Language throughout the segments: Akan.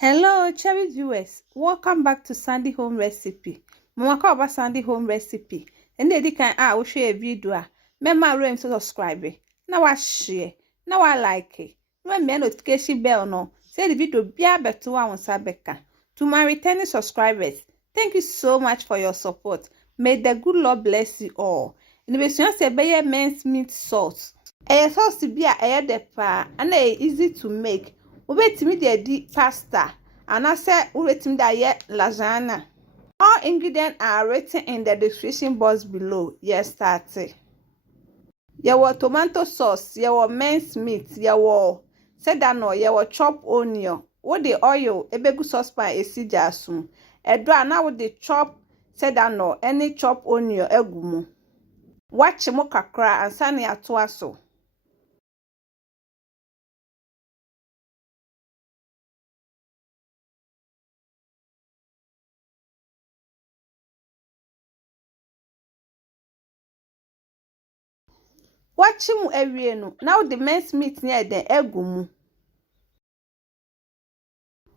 Hello, cherry viewers. Welcome back to Sandy Home Recipe. Mama call about Sandy Home Recipe. And they can we share a video. Remember to subscribe. Now I share. Now I like it. Remember notification bell no. Say the video be better on Sabeka. To my returning subscribers, thank you so much for your support. May the good Lord bless you all. In the version say be minced meat sauce. A sauce to be a de pa and easy to make. Ubetimi de pasta and I said ubetimi da ye lasagna. All ingredients are written in the description box below. Yes, started. Your tomato sauce, your minced meat, your sedano, your chopped onion. What the oil, a begu saucepan esi jasum. Edra now with the chopped sedano, any chopped onion egumu. Watch mo kakra and sani atuaso. Watch mu ewie no. Now the minced meat near the egumu.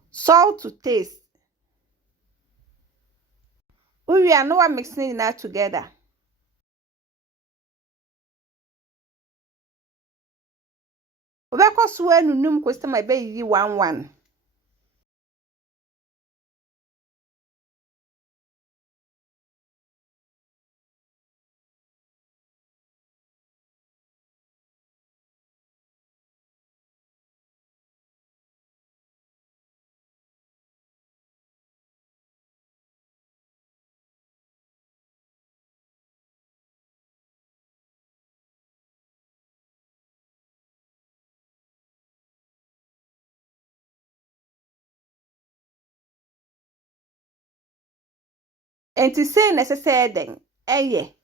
Salt to taste. We are now mixing that together. Obeko suwe nunum kwesta my baby 1-1. And to say necessary then, eye.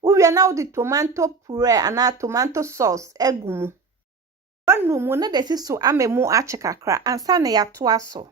We are now the tomato puree and our tomato sauce egumu. One no muna desi so ame mu achekakra and sane ya tuaso.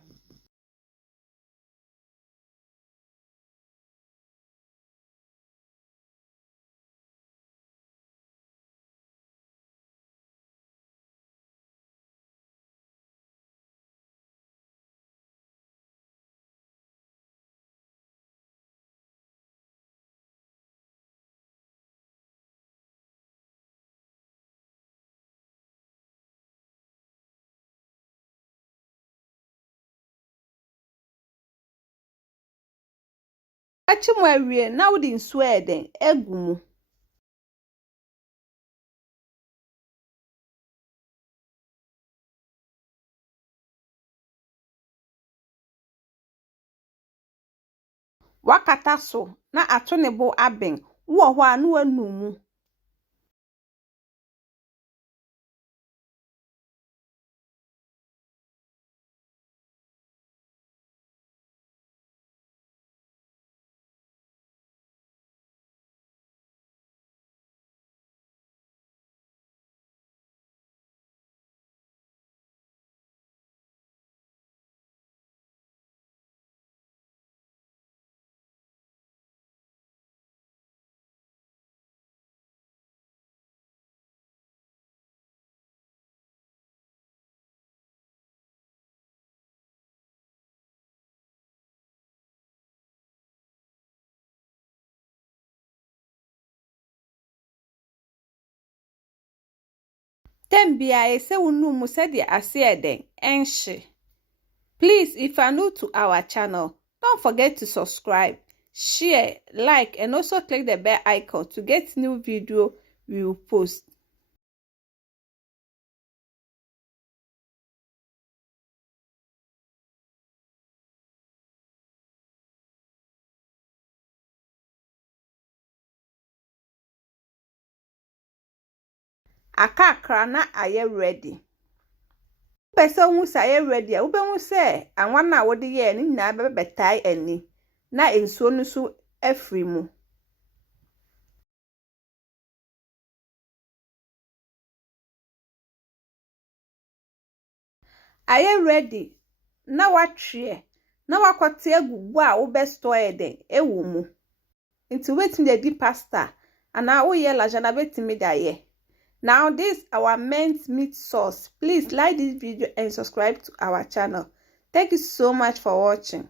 Achimu ewie now the nsue den egumu. Wakata so na atonebo aben wo ho anu anumu. Tembia ese unumu said the asieden enshi. Please, if you are new to our channel, don't forget to subscribe, share, like, and also click the bell icon to get new video we will post. Akakra na aye ready. Person who say ready, ube who say, and one na wodi ye ni na bebetai eni. Na ensuo no so afri mu. Aye ready. Na watwe. Na wakote agugu a ube store den ewo mu. Nti wetin dey di pasta and na oye lasagna betimi da ye. Now this our minced meat sauce. Please like this video and subscribe to our channel. Thank you so much for watching.